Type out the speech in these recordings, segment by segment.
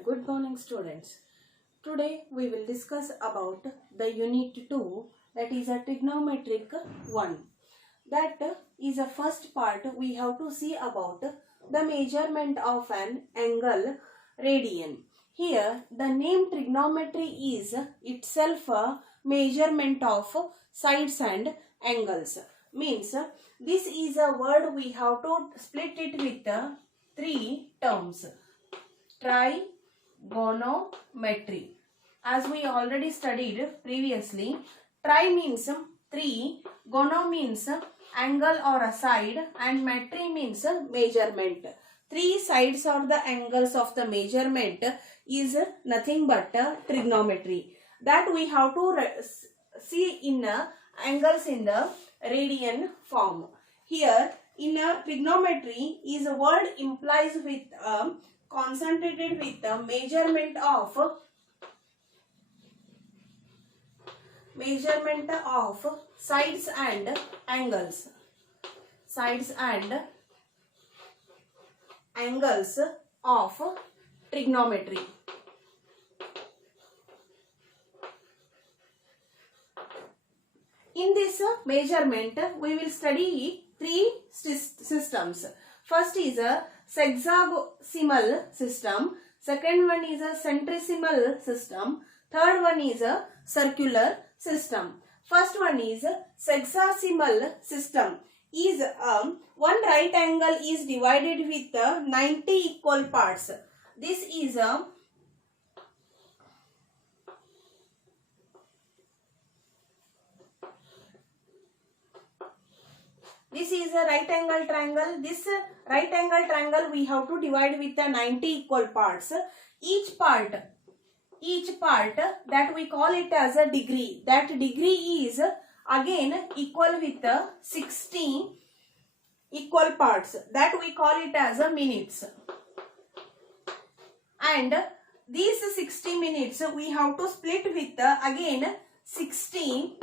Good morning students. Today we will discuss about the unit 2, that is a trigonometric 1. That is a first part. We have to see about the measurement of an angle radian. Here the name trigonometry is itself a measurement of sides and angles. Means this is a word we have to split it with three terms. Trigonometry. As we already studied previously, tri means three, gono means angle or a side, and metry means measurement. Three sides or the angles of the measurement is nothing but trigonometry. That we have to see in angles in the radian form. Here in trigonometry is a word implies with concentrated with the measurement of sides and angles. Sides and angles of trigonometry. In this measurement, we will study three systems. First is a sexagesimal system. Second one is a centesimal system. Third one is a circular system. First one is sexagesimal system. Is one right angle is divided with 90 equal parts. This is a right angle triangle. This right angle triangle we have to divide with 90 equal parts. Each part that we call it as a degree. That degree is again equal with 60 equal parts. That we call it as a minutes. And these 60 minutes we have to split with again 60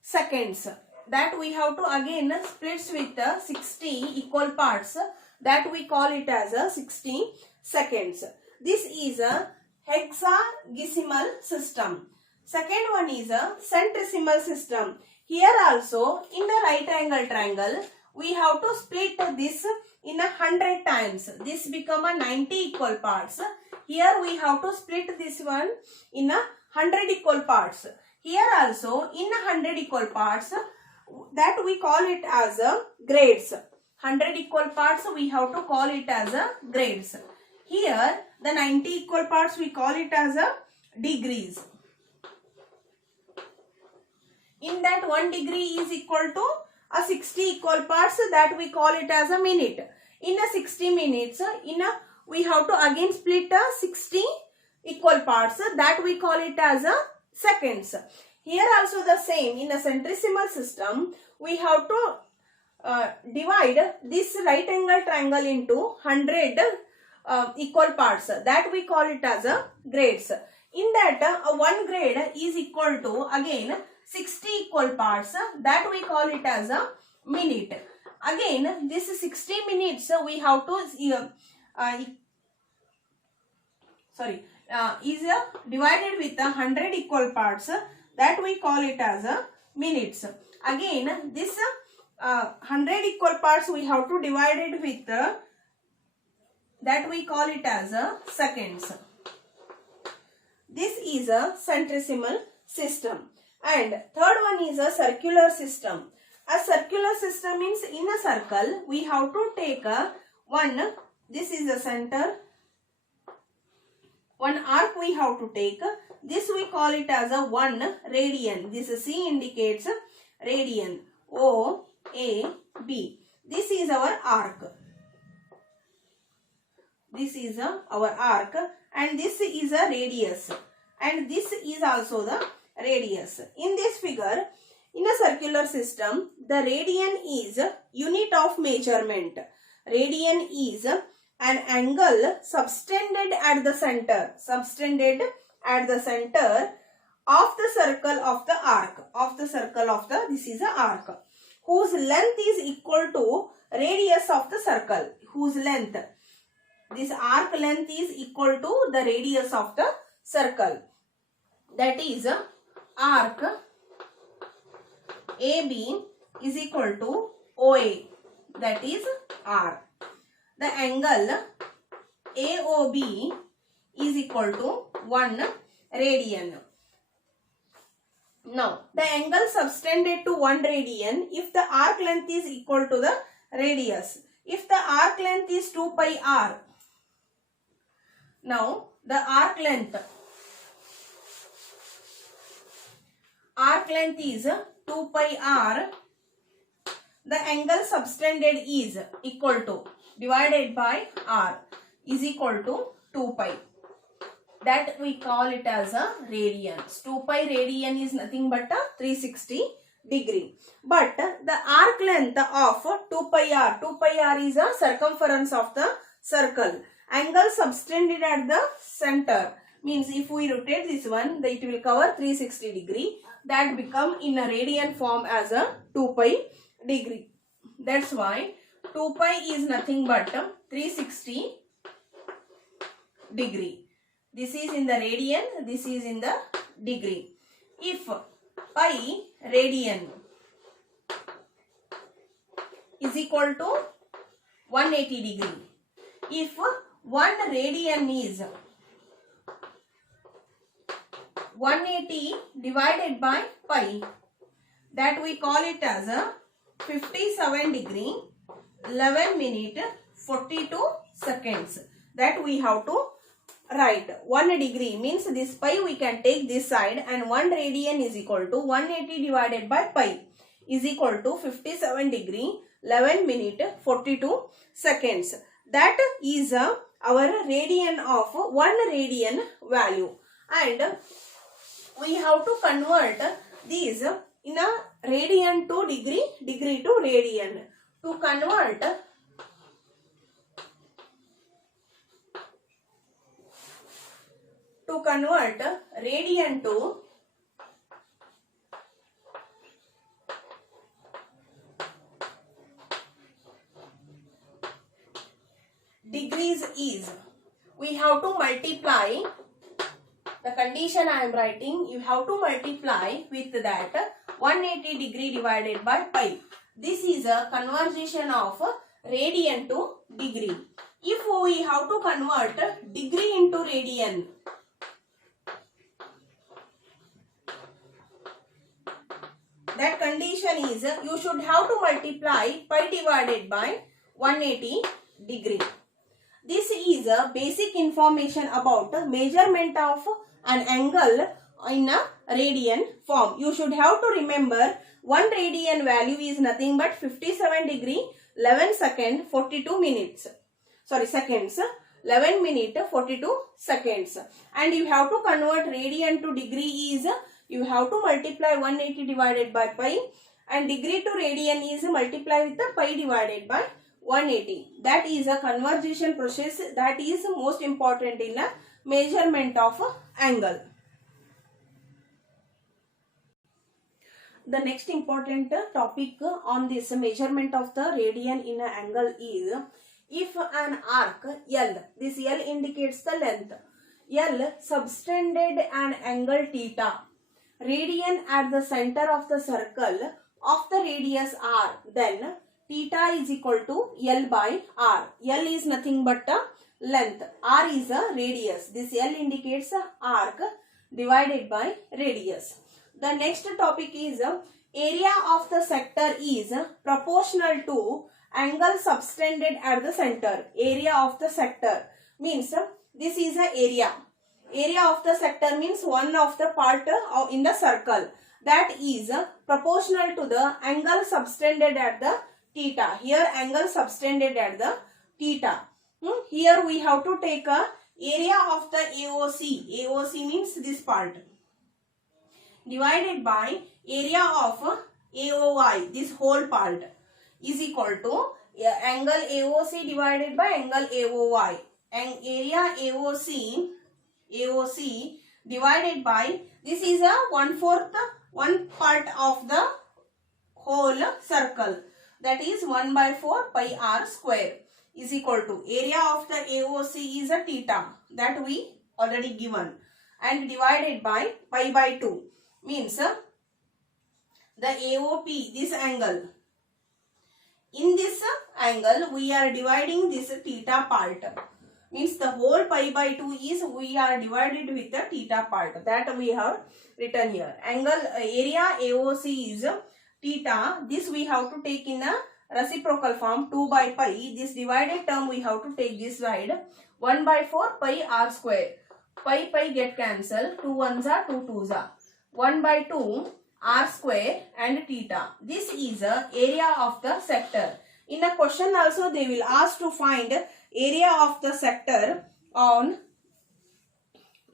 seconds. That we have to again split with 60 equal parts. That we call it as 60 seconds. This is a hexagesimal system. Second one is a centesimal system. Here also in the right angle triangle we have to split this in 100 times. This become a 90 equal parts. Here we have to split this one in 100 equal parts. Here also in 100 equal parts, that we call it as grades. 100 equal parts we have to call it as grades. Here the 90 equal parts we call it as degrees. In that 1 degree is equal to 60 equal parts, that we call it as a minute. In 60 minutes we have to again split 60 equal parts, that we call it as seconds. Here also the same. In a centesimal system we have to divide this right angle triangle into 100 equal parts, that we call it as grades. In that 1 grade is equal to again 60 equal parts, that we call it as a minute. Again this 60 minutes we have to is divided with 100 equal parts, that we call it as minutes. Again this 100 equal parts we have to divide it with that we call it as seconds. This is a centesimal system. And third one is a circular system. A circular system means in a circle we have to take one, this is the center, one arc we have to take. This we call it as a 1 radian. This C indicates radian. O, A, B. This is our arc. This is our arc, and this is a radius, and this is also the radius. In this figure, in a circular system, the radian is unit of measurement. Radian is an angle subtended at the center. At the center of the circle of the arc. This is the arc, whose length is equal to radius of the circle. Whose length this arc length is equal to the radius of the circle. That is arc AB is equal to OA, that is R. The angle AOB is equal to 1 radian. Now, the angle subtended to 1 radian if the arc length is equal to the radius. If the arc length is 2 pi r, now the arc length is 2 pi r, the angle subtended is equal to divided by r is equal to 2 pi. That we call it as a radians. 2 pi radian is nothing but a 360 degree. But the arc length of 2 pi r is a circumference of the circle. Angle subtended at the center means if we rotate this one, it will cover 360 degree. That become in a radian form as a 2 pi degree. That's why 2 pi is nothing but 360 degree. This is in the radian, this is in the degree. If pi radian is equal to 180 degree, if 1 radian is 180 divided by pi, that we call it as a 57 degree 11 minute 42 seconds. That we have to write. 1 degree means this pi we can take this side, and 1 radian is equal to 180 divided by pi is equal to 57 degree 11 minute 42 seconds. That is our radian of 1 radian value, and we have to convert these in a radian to degree, degree to radian. To convert radian to degrees is, we have to multiply the condition I am writing, you have to multiply with that 180 degree divided by pi. This is a conversion of radian to degree. If we have to convert degree into radian, that condition is you should have to multiply pi divided by 180 degree. This is a basic information about measurement of an angle in a radian form. You should have to remember 1 radian value is nothing but 57 degree 11 second 42 minutes. Sorry, seconds. 11 minute 42 seconds. And you have to convert radian to degree is you have to multiply 180 divided by pi, and degree to radian is multiply with the pi divided by 180. That is a conversion process that is most important in a measurement of angle. The next important topic on this measurement of the radian in an angle is, if an arc L, this L indicates the length, L subtended an angle theta, radian at the center of the circle of the radius r, then theta is equal to L by r. L is nothing but a length, r is a radius. This L indicates a arc divided by radius. The next topic is area of the sector is proportional to angle subtended at the center. Area of the sector means this is a area. Area of the sector means one of the part in the circle. That is proportional to the angle subtended at the theta. Here angle subtended at the theta. Here we have to take a area of the AOC. AOC means this part, divided by area of AOY, this whole part, is equal to angle AOC divided by angle AOY. And area AOC divided by, this is a 1/4 one part of the whole circle, that is 1/4 pi r square. is equal to area of the AOC is a theta that we already given and divided by pi by 2 means the AOP, this angle. In this angle we are dividing this theta part, means the whole pi by 2 is we are divided with the theta part that we have written here. Angle area AOC is theta. This we have to take in a reciprocal form 2 by pi. This divided term we have to take this side 1 by 4 pi r square. Pi get cancelled. 2 ones are 2 twos are 1 by 2 r square and theta. This is the area of the sector. In a question also they will ask to find area of the sector on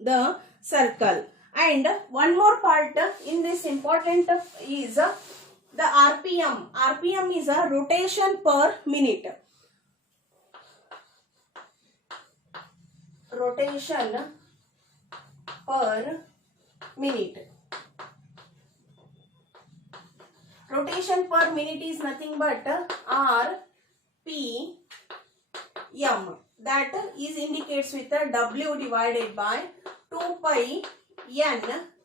the circle. And one more part in this important is the RPM. RPM is a rotation per minute. Rotation per minute. Rotation per minute is nothing but RPM. That is indicates with a W divided by 2 pi N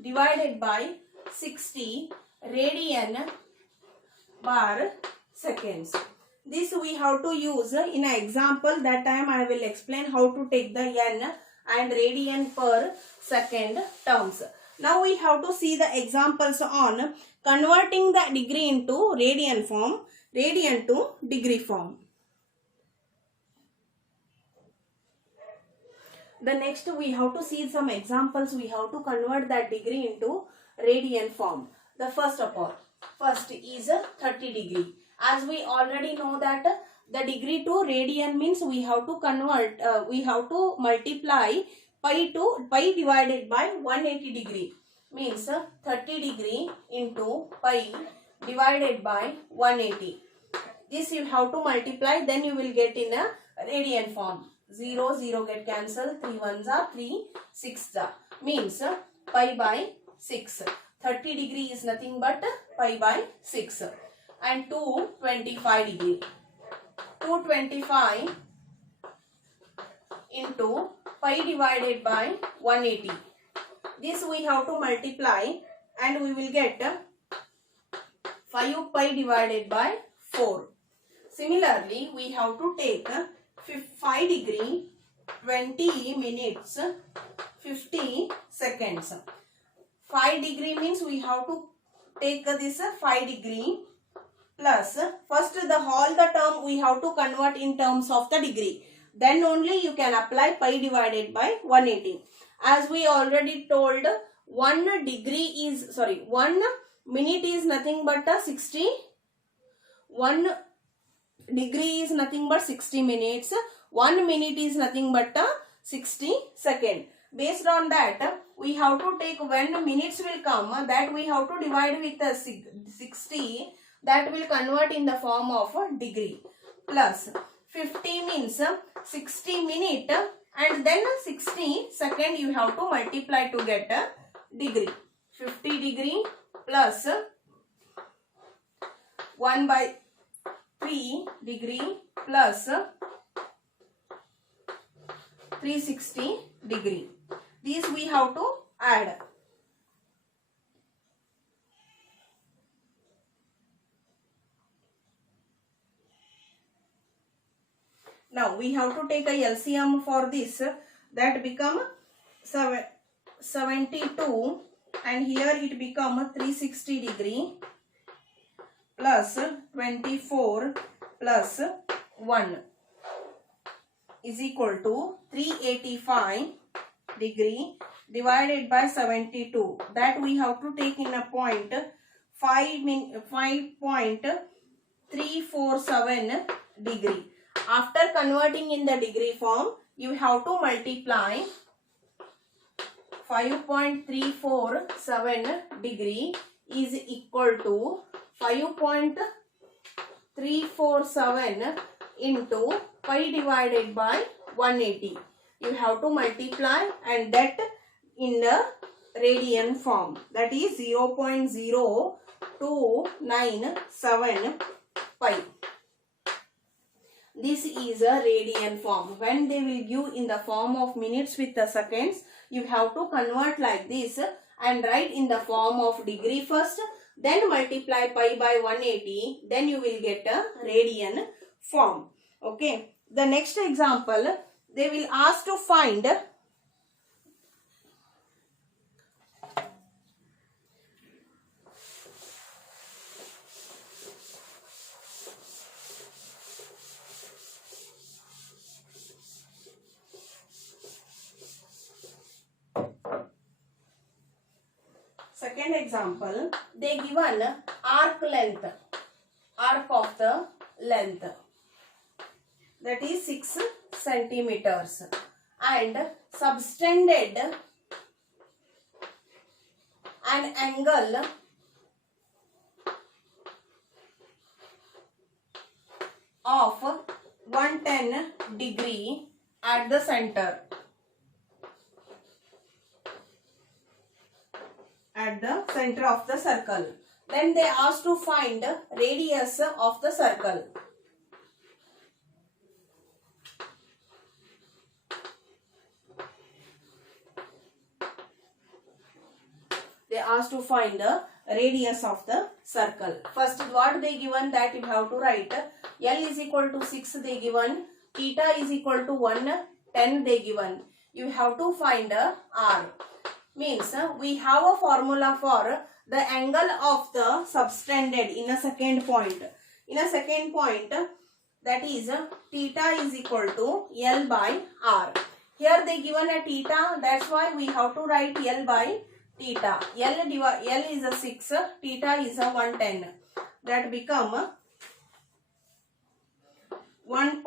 divided by 60 radian per seconds. This we have to use in an example. That time I will explain how to take the N and radian per second terms. Now we have to see the examples on converting the degree into radian form, radian to degree form. The next we have to see some examples. We have to convert that degree into radian form. The first is 30 degree. As we already know that the degree to radian means we have to convert, we have to multiply pi divided by 180 degree. Means 30 degree into pi divided by 180. This you have to multiply, then you will get in a radian form. 0, 0 get cancelled, 3 ones are 3, 6 are. Means pi by 6. 30 degree is nothing but pi by 6. And 225 degree. 225 into pi divided by 180. This we have to multiply and we will get 5 pi divided by 4. Similarly, we have to take 5 degree, 20 minutes, 50 seconds. 5 degree means we have to take this 5 degree plus first all the term we have to convert in terms of the degree. Then only you can apply pi divided by 180. As we already told, 1 minute is nothing but 60. 1 degree is nothing but 60 minutes. 1 minute is nothing but 60 seconds. Based on that, we have to take when minutes will come, that we have to divide with 60. That will convert in the form of a degree. Plus 50 means 60 minute and then 60 second you have to multiply to get a degree. 50 degree plus 1 by 3 degree plus 360 degree. These we have to add. Now we have to take a LCM for this. That become 72 and here it become 360 degree plus 24 plus 1 is equal to 385 degree divided by 72. That we have to take in a point 5.347 degree. After converting in the degree form, you have to multiply 5.347 degree is equal to 5.347 into pi divided by 180. You have to multiply and that in the radian form. That is 0.0297 pi. This is a radian form. When they will give in the form of minutes with the seconds, you have to convert like this and write in the form of degree first, then multiply pi by 180, then you will get a radian form. Okay. The next example, they will ask to find second example, they given arc of the length, that is 6 centimeters, and subtended an angle of 110 degree at the center. At the center of the circle. Then they asked to find radius of the circle. They asked to find the radius of the circle. First, what they given, that you have to write. L is equal to 6 they given. Theta is equal to 110 they given. You have to find R. Means we have a formula for the angle of the subtended in a second point. In a second point, that is theta is equal to L by R. Here they given a theta, that's why we have to write L by theta. L is a 6, theta is a 110. That become 1.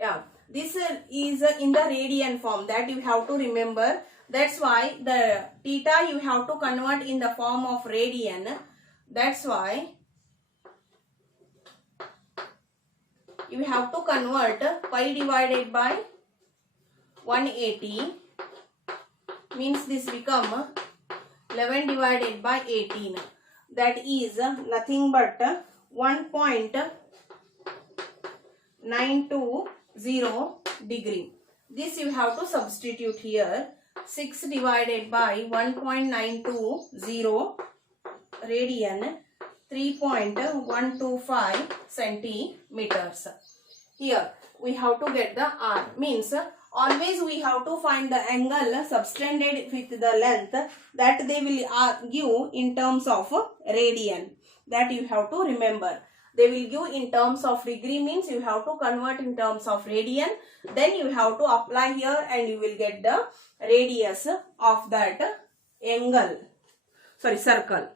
Yeah, this is in the radian form, that you have to remember. That's why the theta you have to convert in the form of radian. That's why you have to convert pi divided by 180. Means this become 11 divided by 18. That is nothing but 1.920 degree. This you have to substitute here. 6 divided by 1.920 radian, 3.125 centimeters. Here we have to get the R. Means always we have to find the angle subtended with the length, that they will give in terms of radian. That you have to remember. They will give in terms of degree, means you have to convert in terms of radian. Then you have to apply here and you will get the radius of that angle. Circle.